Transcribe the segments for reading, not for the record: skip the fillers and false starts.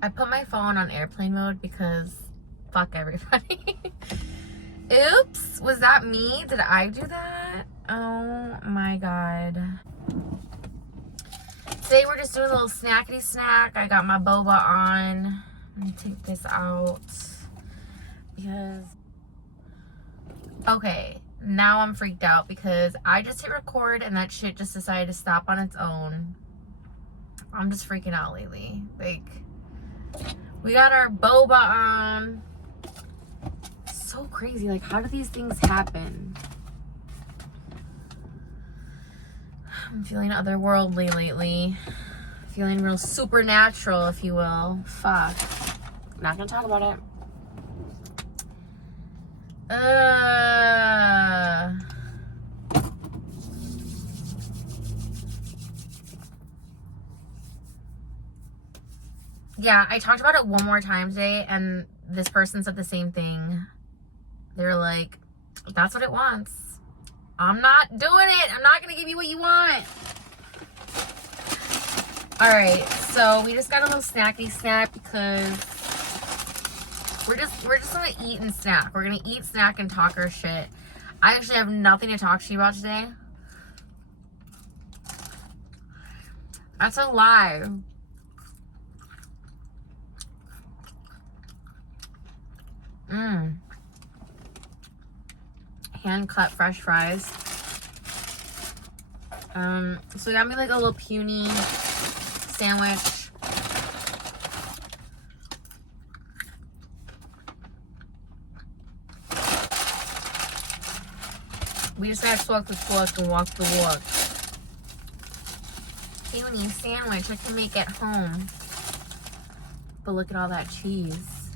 I put my phone on airplane mode because fuck everybody. Oops, was that me? Did I do that? Oh my god. Today we're just doing a little snackety snack. I got my boba on. Let me take this out because, okay, now I'm freaked out because I just hit record and that shit just decided to stop on its own. I'm just freaking out lately. Like, we got our boba on. So crazy. Like, how do these things happen? I'm feeling otherworldly lately. Feeling real supernatural, if you will. Fuck. Not gonna talk about it. Yeah, I talked about it one more time today, and this person said the same thing. They're like, that's what it wants. I'm not doing it. I'm not going to give you what you want. All right, so we just got a little snacky snack because we're just going to eat and snack. We're going to eat, snack, and talk our shit. I actually have nothing to talk to you about today. That's a lie. Hand cut fresh fries. So we got me like a little puny sandwich. We just gotta walk the talk and walk the walk. Puny sandwich I can make at home. But look at all that cheese.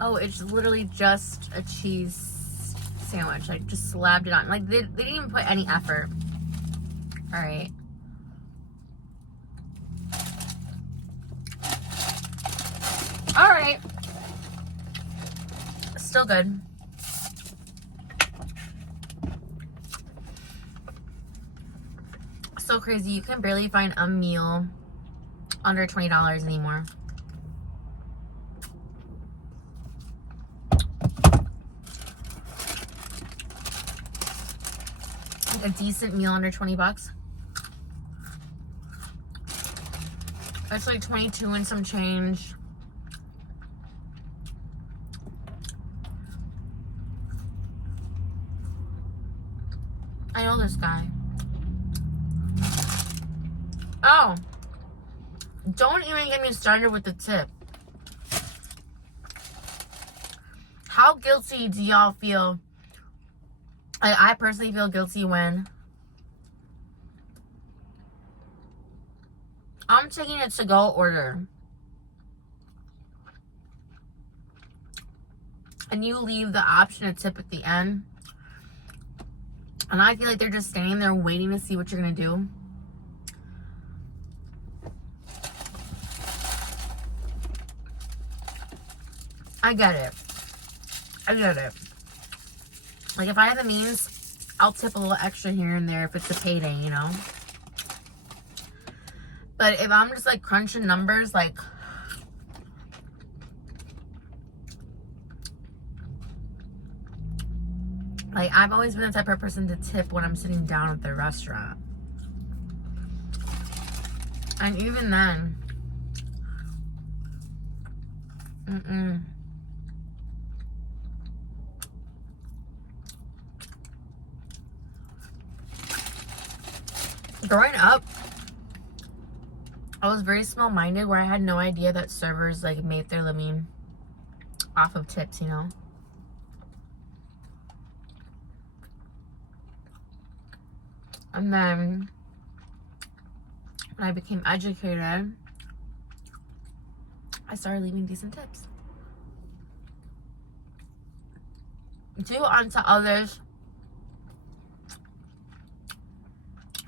Oh, it's literally just a cheese sandwich. I just slapped it on. Like, they didn't even put any effort. All right. All right. Still good. So crazy. You can barely find a meal under $20 anymore. A decent meal under 20 bucks. It's like 22 and some change. I know this guy. Oh, don't even get me started with the tip. How guilty do y'all feel? I personally feel guilty when I'm taking a to-go order and you leave the option to tip at the end, and I feel like they're just standing there waiting to see what you're gonna do. I get it. Like, if I have the means, I'll tip a little extra here and there if it's a payday, you know? But if I'm just, like, crunching numbers, like, I've always been the type of person to tip when I'm sitting down at the restaurant. And even then, growing up, I was very small-minded where I had no idea that servers, like, made their living off of tips, you know? And then when I became educated, I started leaving decent tips. Do unto others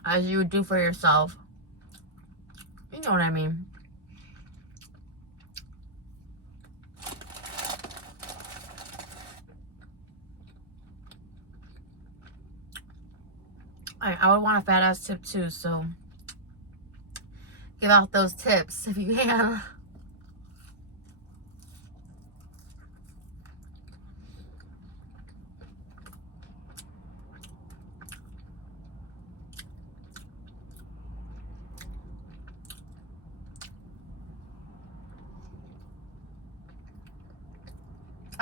as you would do for yourself. You know what I mean. I would want a fat ass tip too, so give out those tips if you can.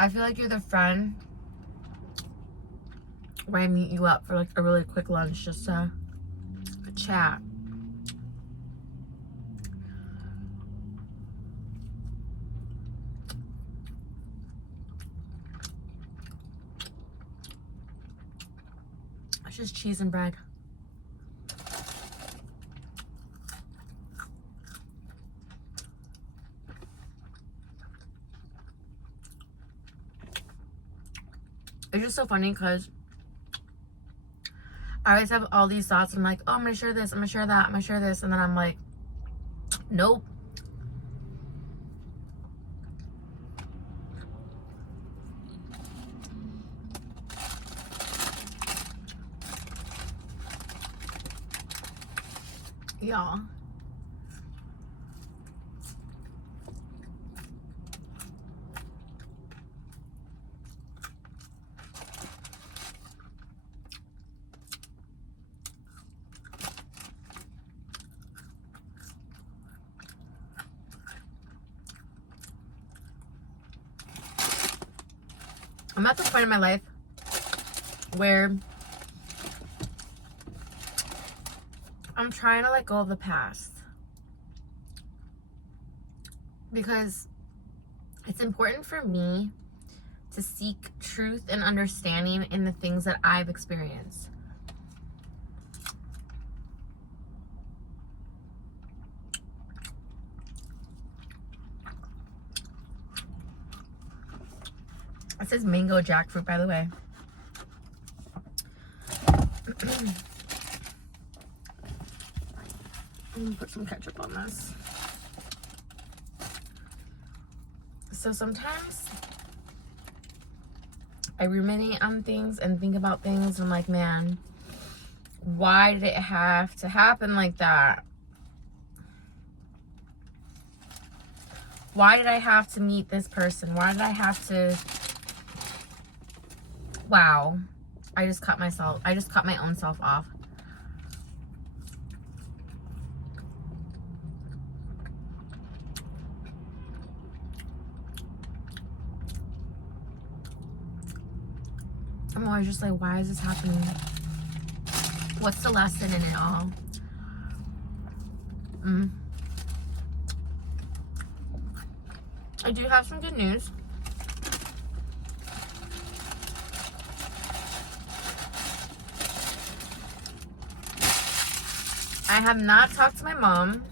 I feel like you're the friend where I meet you up for like a really quick lunch, just to chat. It's just cheese and bread. It's just so funny because I always have all these thoughts. I'm like, oh, I'm gonna share this, I'm gonna share that, I'm gonna share this, and then I'm like, nope. Y'all. I'm at the point in my life where I'm trying to let go of the past, because it's important for me to seek truth and understanding in the things that I've experienced. It says mango jackfruit, by the way. I'm gonna put some ketchup on this. So sometimes I ruminate on things and think about things. And I'm like, man, why did it have to happen like that? Why did I have to meet this person? Why did I have to... Wow. I just cut my own self off. I'm always just like, why is this happening? What's the lesson in it all? I do have some good news. I have not talked to my mom,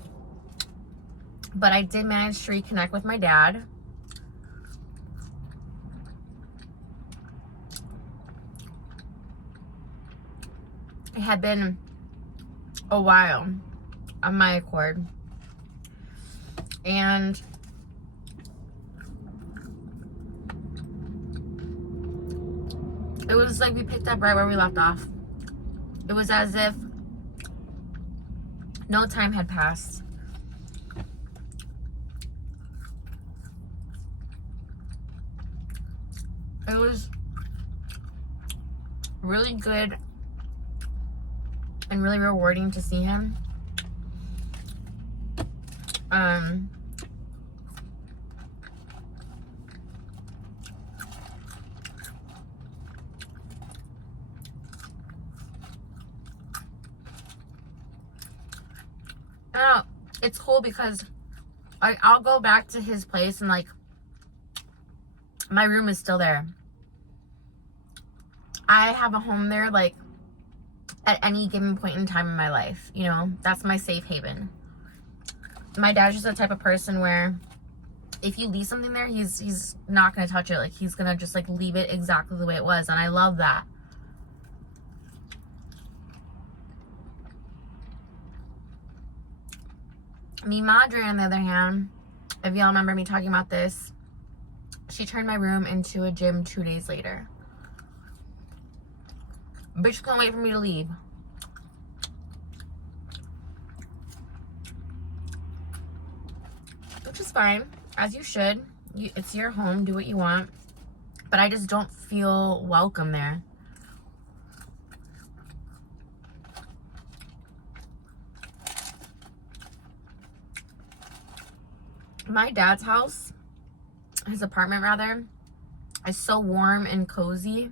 but I did manage to reconnect with my dad. It had been a while on my accord. And it was like we picked up right where we left off. It was as if no time had passed. It was really good and really rewarding to see him. It's cool because I'll go back to his place and like my room is still there. I have a home there like at any given point in time in my life, you know, that's my safe haven. My dad's just the type of person where if you leave something there, he's not gonna touch it. Like he's gonna just like leave it exactly the way it was, and I love that. Mi madre, on the other hand, if y'all remember me talking about this, she turned my room into a gym 2 days later. Bitch couldn't wait for me to leave. Which is fine, as you should. It's your home, do what you want. But I just don't feel welcome there. My dad's house, his apartment rather, is so warm and cozy.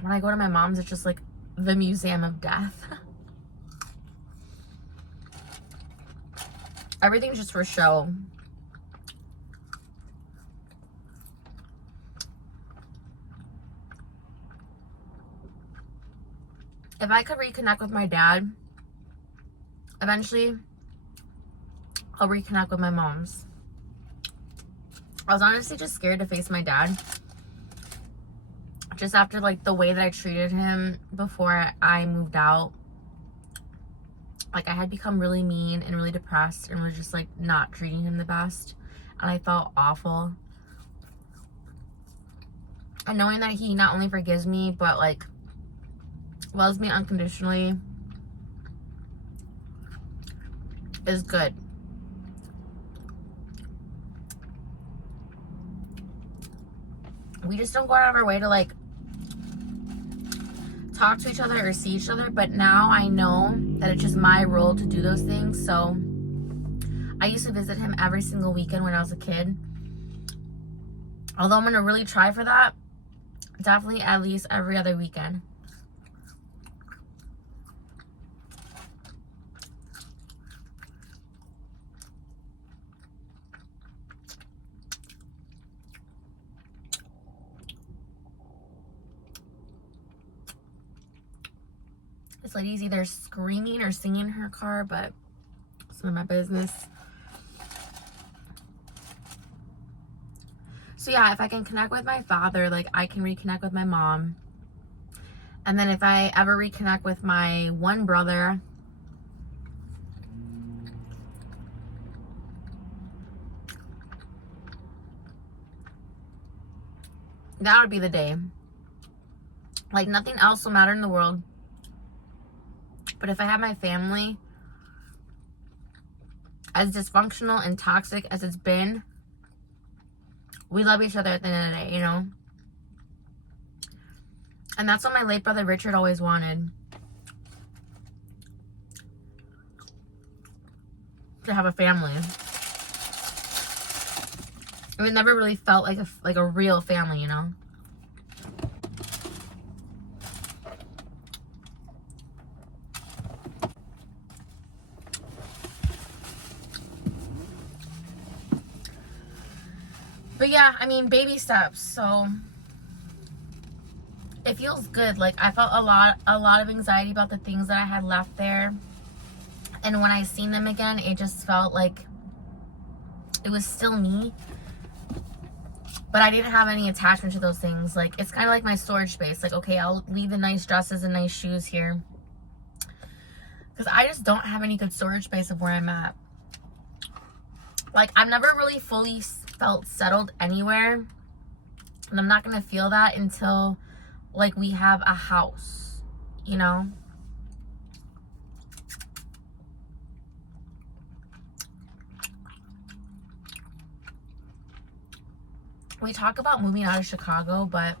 When I go to my mom's, it's just like the museum of death. Everything's just for show. If I could reconnect with my dad, eventually I'll reconnect with my mom's. I was honestly just scared to face my dad. Just after like the way that I treated him before I moved out. Like I had become really mean and really depressed and was just like not treating him the best. And I felt awful. And knowing that he not only forgives me, but like loves me unconditionally is good. We just don't go out of our way to like talk to each other or see each other, but now I know that it's just my role to do those things. So I used to visit him every single weekend when I was a kid. Although I'm gonna really try for that, definitely at least every other weekend. This lady's either screaming or singing in her car, but it's none of my business. So yeah, if I can connect with my father, like I can reconnect with my mom. And then if I ever reconnect with my one brother, that would be the day. Like nothing else will matter in the world. But if I have my family, as dysfunctional and toxic as it's been, we love each other at the end of the day, you know? And that's what my late brother Richard always wanted. To have a family. It never really felt like a real family, you know? But yeah, I mean, baby steps. So it feels good. Like I felt a lot of anxiety about the things that I had left there. And when I seen them again, it just felt like it was still me. But I didn't have any attachment to those things. Like it's kind of like my storage space. Like, okay, I'll leave the nice dresses and nice shoes here. Because I just don't have any good storage space of where I'm at. Like I've never really fully felt settled anywhere, and I'm not gonna feel that until like we have a house, you know? We talk about moving out of Chicago, but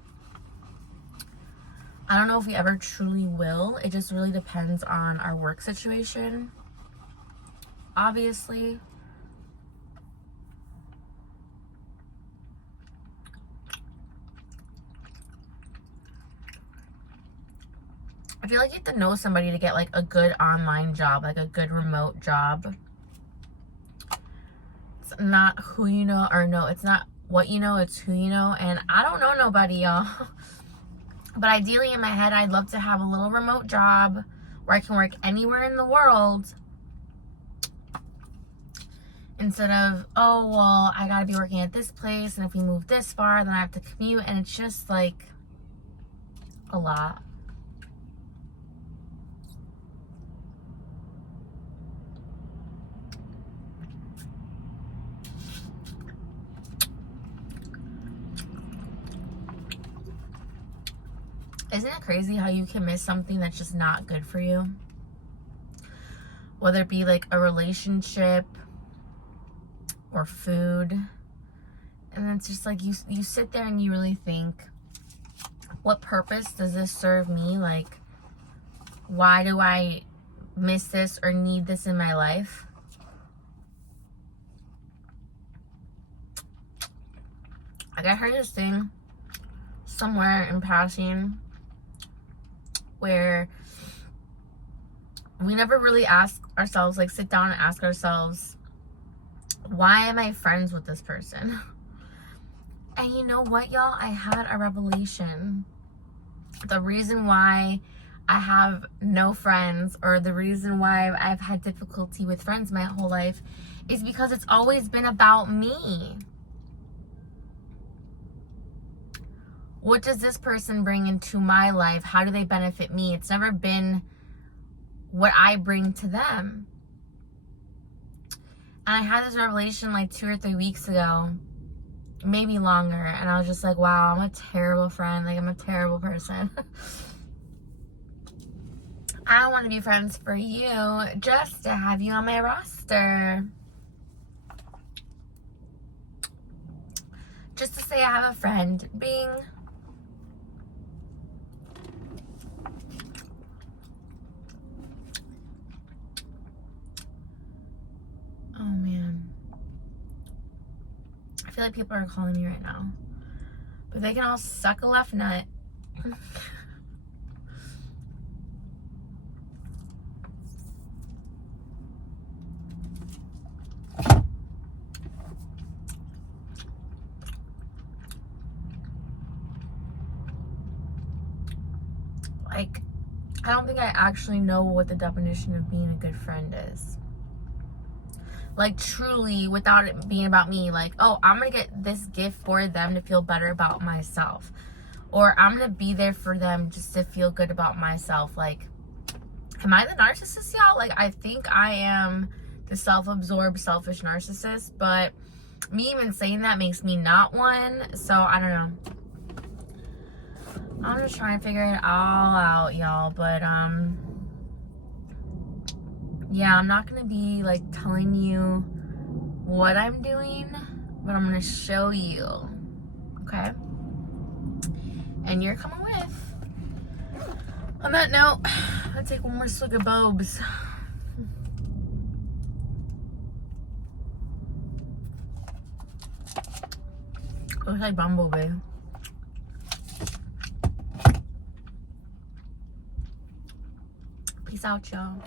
I don't know if we ever truly will. It just really depends on our work situation, obviously. I feel like you have to know somebody to get like a good online job, like a good remote job. It's not who you know, or no, it's not what you know, it's who you know. And I don't know nobody, y'all. But ideally in my head, I'd love to have a little remote job where I can work anywhere in the world. Instead of, oh, well, I gotta be working at this place, and if we move this far, then I have to commute, and it's just like a lot. Isn't it crazy how you can miss something that's just not good for you? Whether it be like a relationship or food. And it's just like you sit there and you really think, what purpose does this serve me? Like, why do I miss this or need this in my life? Like, I heard this thing somewhere in passing where we never really ask ourselves, like, sit down and ask ourselves, why am I friends with this person? And you know what, y'all? I had a revelation. The reason why I have no friends, or the reason why I've had difficulty with friends my whole life, is because it's always been about me. What does this person bring into my life? How do they benefit me? It's never been what I bring to them. And I had this revelation like 2 or 3 weeks ago, maybe longer, and I was just like, wow, I'm a terrible friend. Like, I'm a terrible person. I don't want to be friends for you just to have you on my roster. Just to say I have a friend. Bing. Oh, man. I feel like people are calling me right now. But they can all suck a left nut. Like, I don't think I actually know what the definition of being a good friend is. Like, truly, without it being about me. Like, oh, I'm going to get this gift for them to feel better about myself. Or I'm going to be there for them just to feel good about myself. Like, am I the narcissist, y'all? Like, I think I am the self-absorbed, selfish narcissist. But me even saying that makes me not one. So, I don't know. I'm just trying to figure it all out, y'all. But, yeah, I'm not going to be, like, telling you what I'm doing, but I'm going to show you, okay? And you're coming with. On that note, I'm going to take one more swig of Bob's. Looks like Bumblebee. Peace out, y'all.